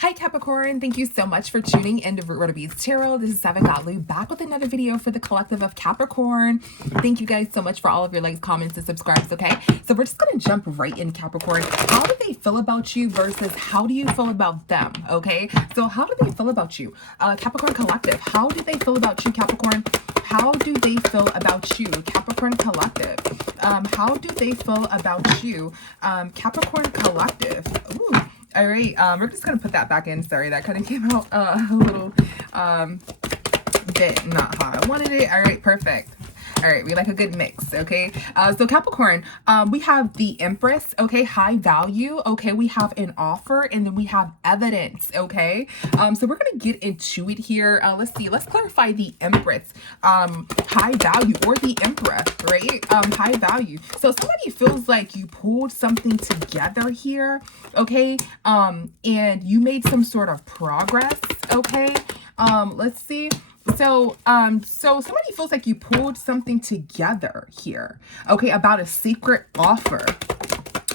Hi Capricorn, thank you so much for tuning into Root Rotor Beads Tarot. This is Seven Godlu back with another video for the collective of Capricorn. Thank you guys so much for all of your likes, comments, and subscribes, okay? So we're just going to jump right in, Capricorn. How do they feel about you versus how do you feel about them, okay? So how do they feel about you? Capricorn Collective, how do they feel about you, Capricorn? How do they feel about you, Capricorn Collective? How do they feel about you, Capricorn Collective? Ooh. All right, we're just gonna put that back in. Sorry, that kind of came out a little bit not how I wanted it. All right, perfect. All right, we like a good mix, okay? So Capricorn, we have the Empress, okay? High value, okay? We have an offer, and then we have evidence, okay? So we're gonna get into it here. Let's see, let's clarify the Empress, high value, or the Emperor, right? High value. So somebody feels like you pulled something together here, okay? And you made some sort of progress, okay? Let's see. So somebody feels like you pulled something together here, okay, about a secret offer,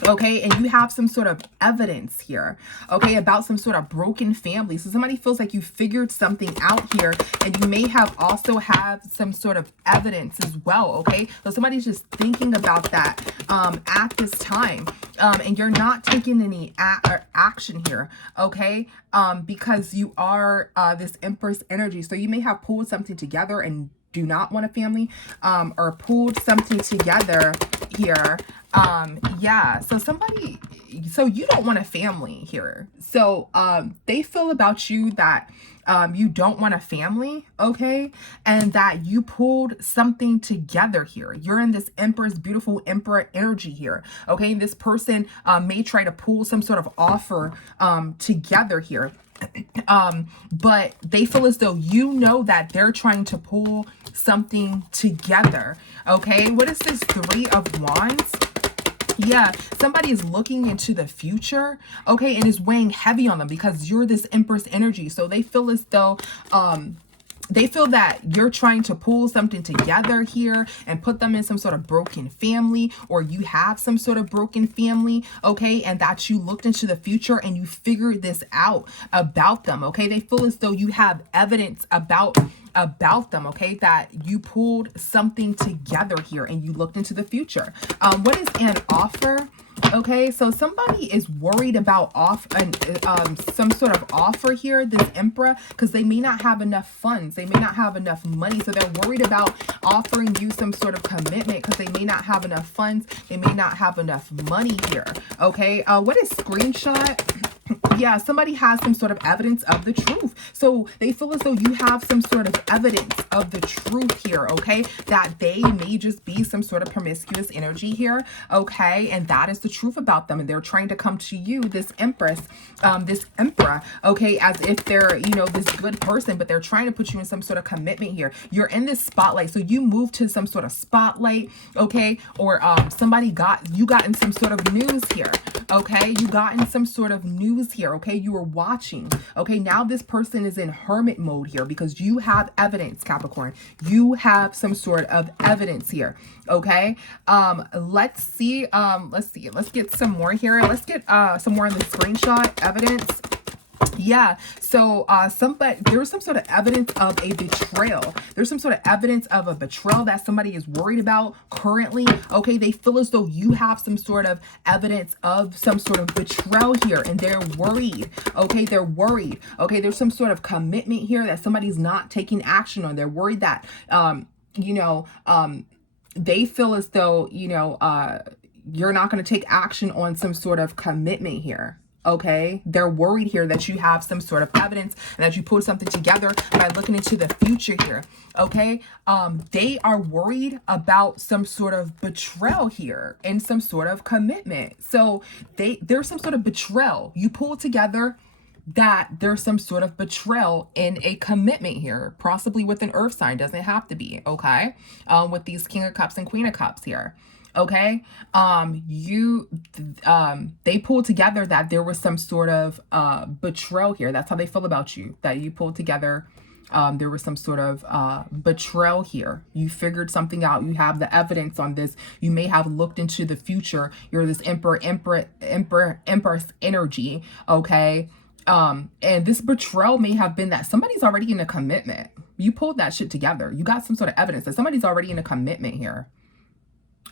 okay, and you have some sort of evidence here, okay, about some sort of broken family. So somebody feels like you figured something out here, and you may have also have some sort of evidence as well, okay? So somebody's just thinking about that at this time, and you're not taking any action here, okay? Because you are this Empress energy. So you may have pulled something together and do not want a family, or pulled something together here. Yeah, so you don't want a family here. So they feel about you that you don't want a family, okay, and that you pulled something together here. You're in this Empress, beautiful Emperor energy here, okay? And this person may try to pull some sort of offer together here. But they feel as though you know that they're trying to pull something together, okay? What is this Three of Wands? Yeah, somebody is looking into the future, okay, and is weighing heavy on them because you're this Empress energy. So they feel as though they feel that you're trying to pull something together here and put them in some sort of broken family, or you have some sort of broken family, okay, and that you looked into the future and you figured this out about them, okay? They feel as though you have evidence about them, okay, that you pulled something together here and you looked into the future. What is an offer? Okay, so somebody is worried about some sort of offer here, this Emperor, because they may not have enough funds. They may not have enough money. So they're worried about offering you some sort of commitment because they may not have enough funds. They may not have enough money here. Okay, what is screenshot? Yeah, somebody has some sort of evidence of the truth. So they feel as though you have some sort of evidence of the truth here, okay? That they may just be some sort of promiscuous energy here, okay? And that is the truth about them. And they're trying to come to you, this Empress, this Emperor, okay? As if they're, you know, this good person, but they're trying to put you in some sort of commitment here. You're in this spotlight. So you move to some sort of spotlight, okay? Or you got in some sort of news here, okay? You got in some sort of news here, okay? You were watching, okay? Now this person is in hermit mode here because you have evidence, Capricorn. You have some sort of evidence here, okay? Let's see. Let's get some more here. Let's get some more on the screenshot evidence. Yeah, so there's some sort of evidence of a betrayal. There's some sort of evidence of a betrayal that somebody is worried about currently. Okay, they feel as though you have some sort of evidence of some sort of betrayal here, and they're worried. Okay, they're worried. Okay, there's some sort of commitment here that somebody's not taking action on. They're worried that they feel as though you're not going to take action on some sort of commitment here. Okay, they're worried here that you have some sort of evidence and that you put something together by looking into the future here. Okay, they are worried about some sort of betrayal here and some sort of commitment. So there's some sort of betrayal. You pull together that there's some sort of betrayal in a commitment here, possibly with an earth sign. Doesn't have to be, okay, with these King of Cups and Queen of Cups here. Okay, they pulled together that there was some sort of betrayal here. That's how they feel about you, that you pulled together. There was some sort of betrayal here. You figured something out. You have the evidence on this. You may have looked into the future. You're this Empress energy, okay? And this betrayal may have been that somebody's already in a commitment. You pulled that shit together. You got some sort of evidence that somebody's already in a commitment here.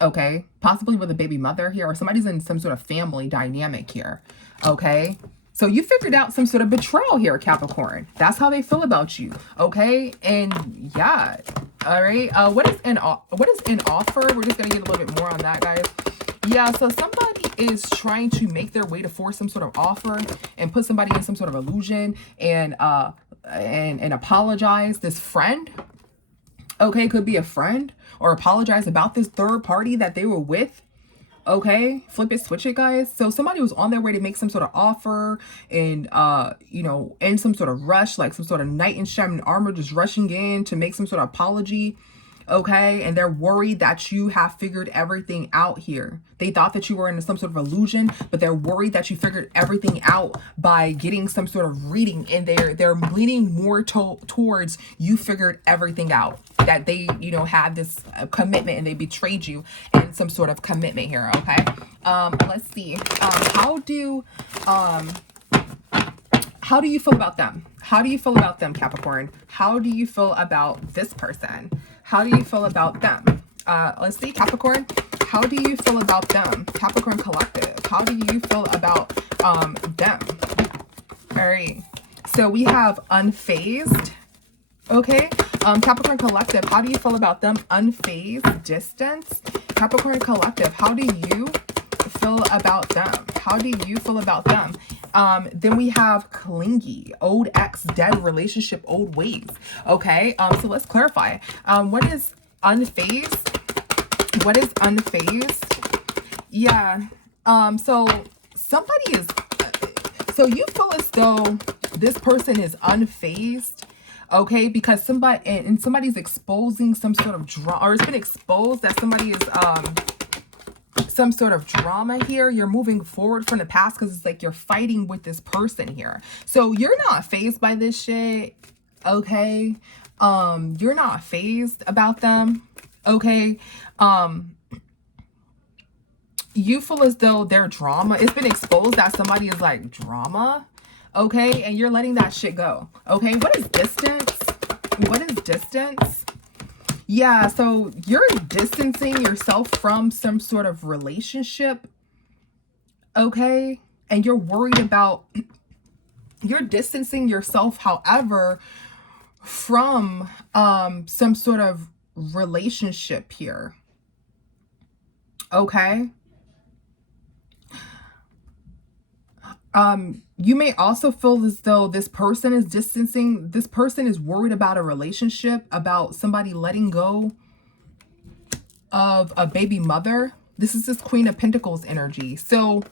Okay, possibly with a baby mother here, or somebody's in some sort of family dynamic here. Okay, so you figured out some sort of betrayal here, Capricorn. That's how they feel about you. Okay, and yeah, all right. What is in offer? We're just gonna get a little bit more on that, guys. Yeah, so somebody is trying to make their way to force some sort of offer and put somebody in some sort of illusion and apologize. This friend, okay, could be a friend, or apologize about this third party that they were with. Okay, flip it, switch it, guys. So somebody was on their way to make some sort of offer and, you know, in some sort of rush, like some sort of knight in shining armor, just rushing in to make some sort of apology. Okay, and they're worried that you have figured everything out here. They thought that you were in some sort of illusion, but they're worried that you figured everything out by getting some sort of reading, and they're leaning more towards you figured everything out. That they, you know, had this commitment and they betrayed you in some sort of commitment here. Okay, let's see. How do you feel about them? How do you feel about them, Capricorn? How do you feel about this person? How do you feel about them? Let's see, Capricorn. How do you feel about them? Capricorn Collective. How do you feel about them? All right. So we have unfazed. Okay. Capricorn Collective. How do you feel about them? Unfazed. Distance. Capricorn Collective. How do you feel about them? How do you feel about them? Then we have clingy, old ex, dead relationship, old ways. Okay, so let's clarify. What is unfazed? What is unfazed? Yeah. So somebody is. So you feel as though this person is unfazed. Okay, because somebody's exposing some sort of drama, or it's been exposed that somebody is some sort of drama here. You're moving forward from the past because it's like you're fighting with this person here. So you're not fazed by this shit. Okay. You're not fazed about them. Okay. You feel as though their drama, it's been exposed that somebody is like drama. Okay. And you're letting that shit go. Okay. What is distance? What is distance? Yeah, so you're distancing yourself from some sort of relationship, okay? And you're worried about, you're distancing yourself, however, from some sort of relationship here, okay? You may also feel as though this person is distancing, this person is worried about a relationship, about somebody letting go of a baby mother. This is this Queen of Pentacles energy. So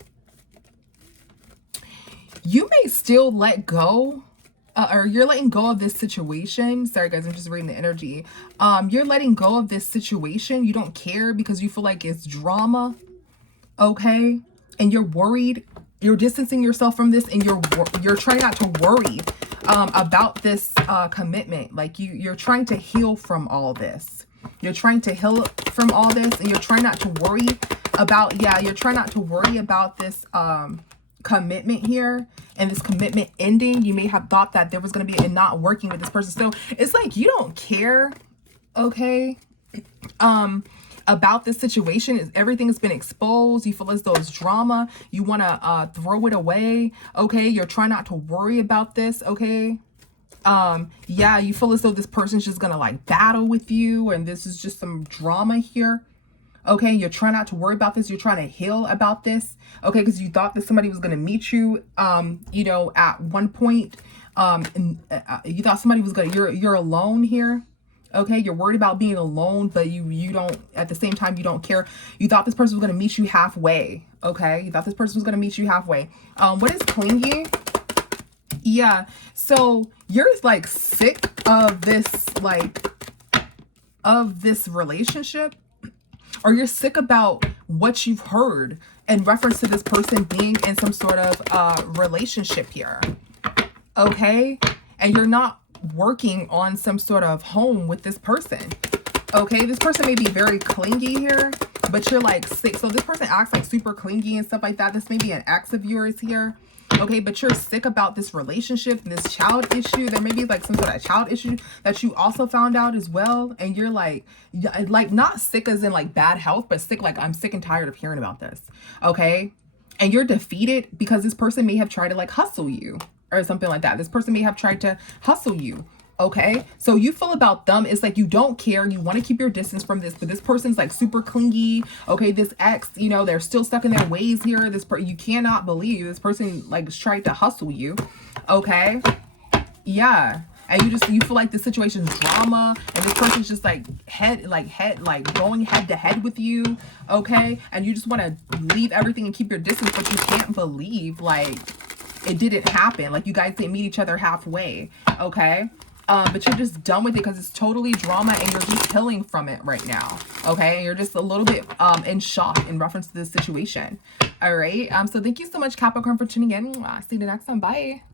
you may still let go, or you're letting go of this situation. Sorry guys, I'm just reading the energy. You're letting go of this situation. You don't care because you feel like it's drama, okay? And you're worried. You're distancing yourself from this, and you're trying not to worry about this commitment. Like you're trying to heal from all this. You're trying to heal from all this, and you're trying not to worry about, yeah, you're trying not to worry about this commitment here and this commitment ending. You may have thought that there was going to be a not working with this person. So it's like you don't care, okay? About this situation. Everything has been exposed. You feel as though it's drama. You want to throw it away. Okay, you're trying not to worry about this. Okay, yeah, you feel as though this person's just gonna like battle with you, and this is just some drama here. Okay, you're trying not to worry about this. You're trying to heal about this. Okay, because you thought that somebody was gonna meet you. You know, at one point, and you thought somebody was gonna. You're alone here. Okay, you're worried about being alone, but you don't, at the same time, you don't care. You thought this person was going to meet you halfway. Okay, you thought this person was going to meet you halfway. What is clingy? Yeah, so you're like sick of this, like, of this relationship, or you're sick about what you've heard in reference to this person being in some sort of relationship here. Okay, and you're not working on some sort of home with this person. Okay, this person may be very clingy here. but you're like sick. So this person acts like super clingy and stuff like that. This may be an ex of yours here. Okay, but you're sick about this relationship and this child issue. There may be like some sort of child issue that you also found out as well. And you're like not sick as in like bad health, but sick like I'm sick and tired of hearing about this. Okay. And you're defeated because this person may have tried to like hustle you or something like that. This person may have tried to hustle you. Okay, so you feel about them, it's like you don't care, you want to keep your distance from this, but this person's like super clingy. Okay, this ex, you know, they're still stuck in their ways here. You cannot believe this person like tried to hustle you. Okay, yeah. And you feel like the situation's drama, and this person's just like going head to head with you. Okay, and you just want to leave everything and keep your distance, but you can't believe like it didn't happen. Like you guys didn't meet each other halfway. Okay. But you're just done with it because it's totally drama and you're just healing from it right now. Okay. And you're just a little bit in shock in reference to this situation. All right. So thank you so much, Capricorn, for tuning in. See you next time. Bye.